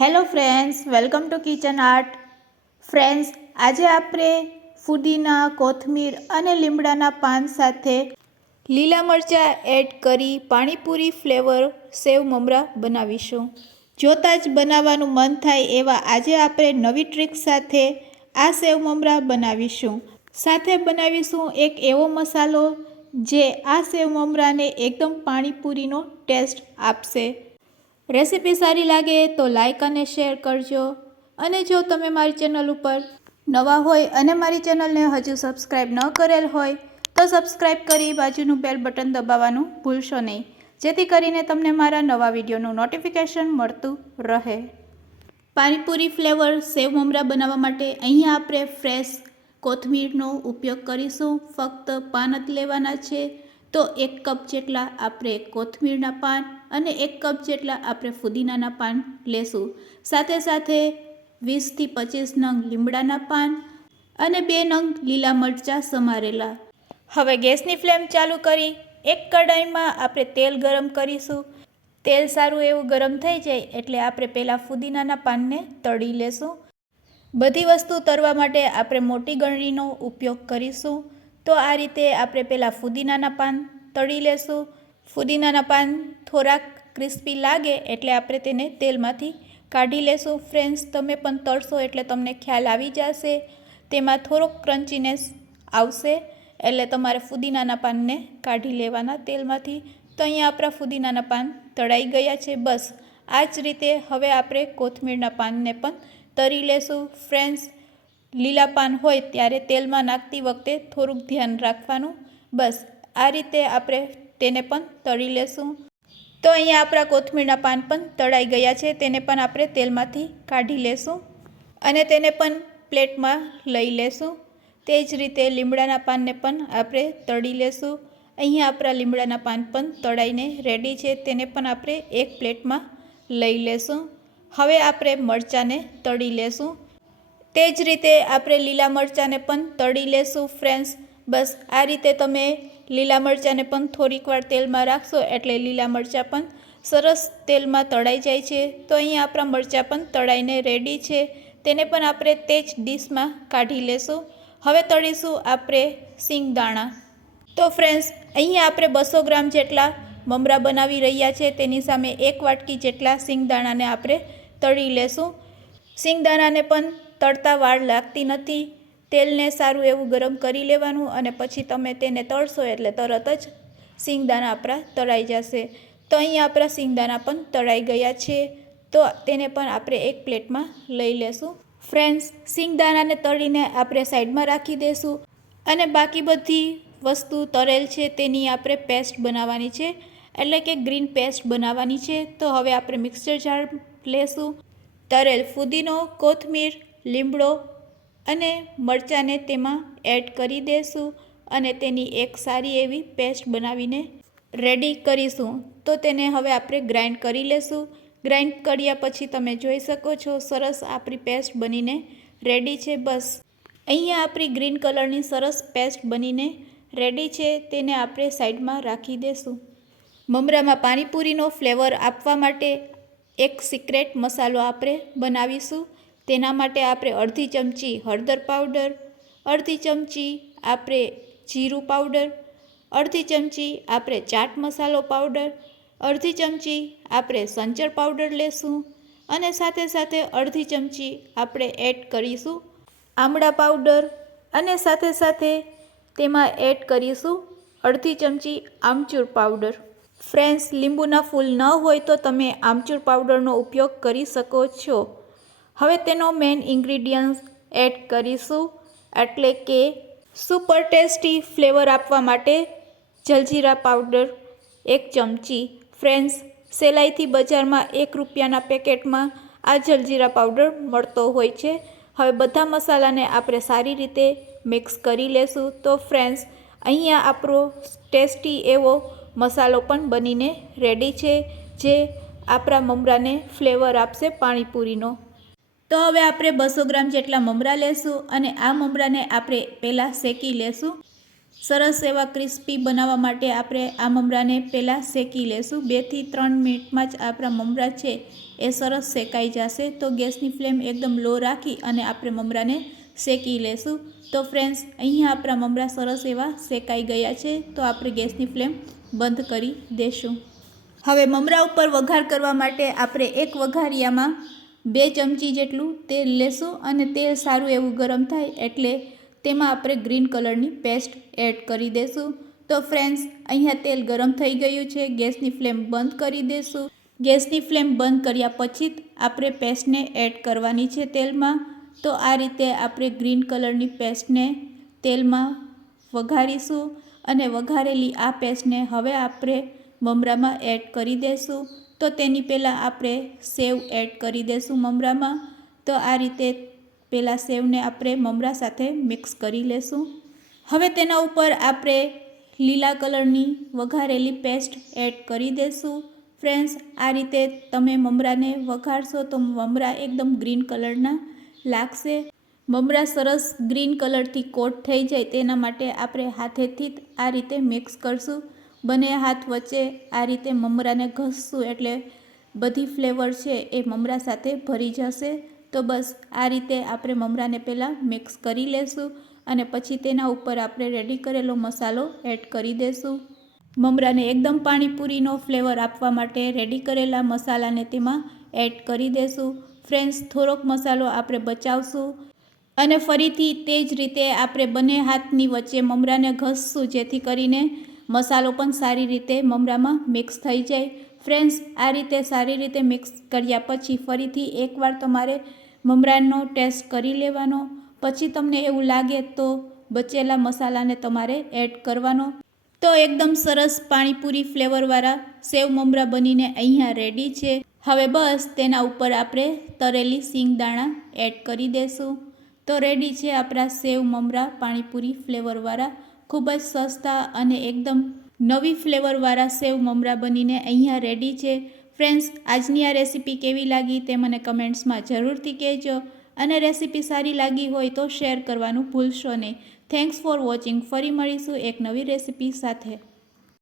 Hello friends, welcome to kitchen art. Friends, આજે આપણે ફુદીના, કોથમીર અને લીમડાના પાન સાથે લીલા મરચાં એડ કરી પાણીપુરી ફ્લેવર સેવ મમરા બનાવીશું. જોતાં જ બનાવવાનું મન થાય એવા આજે આપણે નવી ટ્રીક સાથે આ સેવ મમરા બનાવીશું. સાથે બનાવીશું એક એવો મસાલો જે આ સેવ મમરાને એકદમ પાણીપુરીનો ટેસ્ટ આપશે. રેસીપી સારી લાગે તો લાઇક અને શેર કરજો. અને જો તમે મારી ચેનલ ઉપર નવા હોય અને મારી ચેનલને હજુ સબસ્ક્રાઈબ ન કરેલ હોય, તો સબસ્ક્રાઈબ કરી બાજુનું બેલ બટન દબાવવાનું ભૂલશો નહીં. જેથી કરીને તમને મારા નવા વિડીયોનું નોટિફિકેશન મળતું રહે. પાણીપુરી ફ્લેવર સેવ મમરા બનાવવા માટે અહીંયા આપણે ફ્રેશ કોથમીરનો ઉપયોગ કરીશું. ફક્ત પાન જ લેવાના છે. તો એક કપ જેટલા આપણે કોથમીરના પાન અને એક કપ જેટલા આપણે ફુદીનાના પાન લેશું. સાથે સાથે વીસથી પચીસ નંગ લીમડાના પાન અને બે નંગ લીલા મરચાં સમારેલા. હવે ગેસની ફ્લેમ ચાલુ કરી એક કડાઈમાં આપણે તેલ ગરમ કરીશું. તેલ સારું એવું ગરમ થઈ જાય એટલે આપણે પહેલાં ફુદીનાના પાનને તળી લેશું. બધી વસ્તુ તરવા માટે આપણે મોટી ગળણીનો ઉપયોગ કરીશું. તો આ રીતે આપણે પહેલાં ફુદીનાના પાન તળી લેશું. ફુદીનાના પાન થોડાક ક્રિસ્પી લાગે એટલે આપણે તેને તેલમાંથી કાઢી લેશું. ફ્રેન્ડ્સ, તમે પણ તળશો એટલે તમને ખ્યાલ આવી જશે. તેમાં થોડોક ક્રન્ચીનેસ આવશે એટલે તમારે ફુદીનાના પાનને કાઢી લેવાના તેલમાંથી. તો અહીંયા આપણા ફુદીનાના પાન તળાઈ ગયા છે. બસ, આ જ રીતે હવે આપણે કોથમીરના પાનને પણ તરી લેશું. ફ્રેન્ડ્સ લીલા પાન હોય ત્યારે તેલમાં નાખતી વખતે થોડુંક ધ્યાન રાખવાનું. બસ, આ રીતે આપણે તેને પણ તળી લેશું. તો અહીંયા આપણા કોથમીરના પાન પણ તળાઈ ગયા છે, તેને પણ આપણે તેલમાંથી કાઢી લેશું અને તેને પણ પ્લેટમાં લઈ લેશું. તે જ રીતે લીમડાના પાનને પણ આપણે તળી લેશું. અહીંયા આપણા લીમડાના પાન પણ તળાઈને રેડી છે, તેને પણ આપણે એક પ્લેટમાં લઈ લેશું. હવે આપણે મરચાંને તળી લેશું. તે જ રીતે આપણે લીલા મરચાંને પણ તળી લેશું ફ્રેન્ડ્સ બસ, આ રીતે તમે લીલા મરચાંને પણ થોડીક વાર તેલમાં રાખશો એટલે લીલા મરચાં પણ સરસ તેલમાં તળાઈ જાય છે. તો અહીં આપણા મરચાં પણ તળાઈને રેડી છે. તેને પણ આપણે તે જ ડીશમાં કાઢી લેશું. હવે તળીશું આપણે સિંગદાણા. તો ફ્રેન્ડ્સ અહીંયા આપણે બસો ગ્રામ જેટલા મમરા બનાવી રહ્યા છે. તેની સામે એક વાટકી જેટલા સિંગદાણાને આપણે તળી લેશું. સિંગદાણાને પણ તળતા વાળ લાગતી નથી, તેલને સારું એવું ગરમ કરી લેવાનું અને પછી તમે તેને તળશો એટલે તરત જ સિંગદાણા આપણા તળાઈ જશે. તો અહીં આપણા સિંગદાણા પણ તળાઈ ગયા છે. તો તેને પણ આપણે એક પ્લેટમાં લઈ લેશું. ફ્રેન્ડ્સ, સિંગદાણાને તળીને આપણે સાઈડમાં રાખી દઈશું અને બાકી બધી વસ્તુ તળેલ છે તેની આપણે પેસ્ટ બનાવવાની છે. એટલે કે ગ્રીન પેસ્ટ બનાવવાની છે. તો હવે આપણે મિક્સર જાર લેશું. તરેલ ફુદીનો, કોથમીર લીમડો અને મરચાંને તેમાં એડ કરી દઈશું અને તેની એક સારી એવી પેસ્ટ બનાવીને રેડી કરીશું. તો તેને હવે આપણે ગ્રાઇન્ડ કરી લેશું. ગ્રાઇન્ડ કર્યા પછી તમે જોઈ શકો છો, સરસ આપણી પેસ્ટ બનીને રેડી છે, બસ. અહીંયા આપણી ગ્રીન કલરની સરસ પેસ્ટ બનીને રેડી છે, તેને આપણે સાઈડમાં રાખી દઈશું મમરામાં પાણીપુરીનો ફ્લેવર આપવા માટે એક સિક્રેટ મસાલો આપણે બનાવીશું. તેના માટે આપણે અડધી ચમચી હળદર પાવડર, અડધી ચમચી આપણે જીરું પાવડર, અડધી ચમચી આપણે ચાટ મસાલો પાવડર, અડધી ચમચી આપણે સંચર પાવડર લેશું અને સાથે સાથે અડધી ચમચી આપણે એડ કરીશું આમળા પાવડર અને સાથે સાથે તેમાં એડ કરીશું અડધી ચમચી આમચૂર પાવડર. ફ્રેન્ડ્સ, લીંબુના ફૂલ ન હોય તો તમે આમચૂર પાવડરનો ઉપયોગ કરી શકો છો. હવે તેનો મેઇન ઇન્ગ્રીડિયન્ટ્સ એડ કરીશું. એટલે કે સુપર ટેસ્ટી ફ્લેવર આપવા માટે જલજીરા પાવડર એક ચમચી ફ્રેન્ડ્સ સેલાઈથી બજારમાં એક રૂપિયાના પેકેટમાં આ જલજીરા પાવડર મળતો હોય છે. હવે બધા મસાલાને આપણે સારી રીતે મિક્સ કરી લેશું. તો ફ્રેન્ડ્સ અહીંયા આપણો ટેસ્ટી એવો મસાલો પણ બનીને રેડી છે, જે આપણા મમરાને ફ્લેવર આપશે પાણીપુરીનો. તો હવે આપણે બસો ગ્રામ જેટલા મમરા લેશું અને આ મમરાને આપણે પહેલાં શેકી લેશું. સરસ એવા ક્રિસ્પી બનાવવા માટે આપણે આ મમરાને પહેલાં શેકી લેશું. બેથી ત્રણ મિનિટમાં જ આપણા મમરા છે એ સરસ શેકાઈ જશે. તો ગેસની ફ્લેમ એકદમ લો રાખી અને આપણે મમરાને શેકી લેશું. તો ફ્રેન્ડ્સ, અહીંયા આપણા મમરા સરસ એવા શેકાઈ ગયા છે. તો આપણે ગેસની ફ્લેમ બંધ કરી દેશું. હવે મમરા ઉપર વઘાર કરવા માટે આપણે એક વઘારિયામાં બે ચમચી જેટલું તેલ લેશું અને તેલ સારું એવું ગરમ થાય એટલે તેમાં આપણે ગ્રીન કલરની પેસ્ટ એડ કરી દેશું. તો ફ્રેન્ડ્સ, અહીંયા તેલ ગરમ થઈ ગયું છે, ગેસની ફ્લેમ બંધ કરી દેશું. ગેસની ફ્લેમ બંધ કર્યા પછી આપણે પેસ્ટને એડ કરવાની છે તેલમાં. તો આ રીતે આપણે ગ્રીન કલરની પેસ્ટને તેલમાં વઘારીશું અને વઘારેલી આ પેસ્ટને હવે આપણે મમરામાં એડ કરી દઈશું તો તેની પહેલાં આપણે સેવ એડ કરી દઈશું મમરામાં. તો આ રીતે પહેલાં સેવને આપણે મમરા સાથે મિક્સ કરી લેશું. હવે તેના ઉપર આપણે લીલા કલરની વઘારેલી પેસ્ટ એડ કરી દઈશું ફ્રેન્ડ્સ, આ રીતે તમે મમરાને વઘારશો તો મમરા એકદમ ગ્રીન કલરના લાગશે. મમરા સરસ ગ્રીન કલરથી કોટ થઈ જાય તેના માટે આપણે હાથેથી જ આ રીતે મિક્સ કરશું. બંને હાથ વચ્ચે આ રીતે મમરાને ઘસશું એટલે બધી ફ્લેવર છે એ મમરા સાથે ભરી જશે. તો બસ, આ રીતે આપણે મમરાને પહેલાં મિક્સ કરી લેશું અને પછી તેના ઉપર આપણે રેડી કરેલો મસાલો એડ કરી દઈશું મમરાને એકદમ પાણીપુરીનો ફ્લેવર આપવા માટે રેડી કરેલા મસાલાને તેમાં એડ કરી દેશું. ફ્રેન્ડ્સ થોડોક મસાલો આપણે બચાવશું. અને ફરીથી તે જ રીતે આપણે બંને હાથની વચ્ચે મમરાને ઘસશું, જેથી કરીને મસાલો પણ સારી રીતે મમરામાં મિક્સ થઈ જાય. ફ્રેન્ડ્સ આ રીતે સારી રીતે મિક્સ કર્યા પછી ફરીથી એકવાર તમારે મમરાનો ટેસ્ટ કરી લેવાનો. પછી તમને એવું લાગે તો બચેલા મસાલાને તમારે એડ કરવાનો. તો એકદમ સરસ પાણીપુરી ફ્લેવરવાળા સેવ મમરા બનીને અહીંયા રેડી છે. હવે બસ તેના ઉપર આપણે તરેલી સિંગદાણા એડ કરી દઈશું તો રેડી છે આપણા સેવ મમરા પાણીપુરી ફ્લેવરવાળા ખૂબ જ સસ્તા અને એકદમ નવી ફ્લેવરવાળા સેવ મમરા બનીને અહીંયા રેડી છે. ફ્રેન્ડ્સ આજની આ રેસીપી કેવી લાગી તે મને કમેન્ટ્સમાં જરૂરથી કહેજો. અને રેસીપી સારી લાગી હોય તો શેર કરવાનું ભૂલશો નહીં. થેન્ક્સ ફોર વોચિંગ ફરી મળીશું એક નવી રેસીપી સાથે.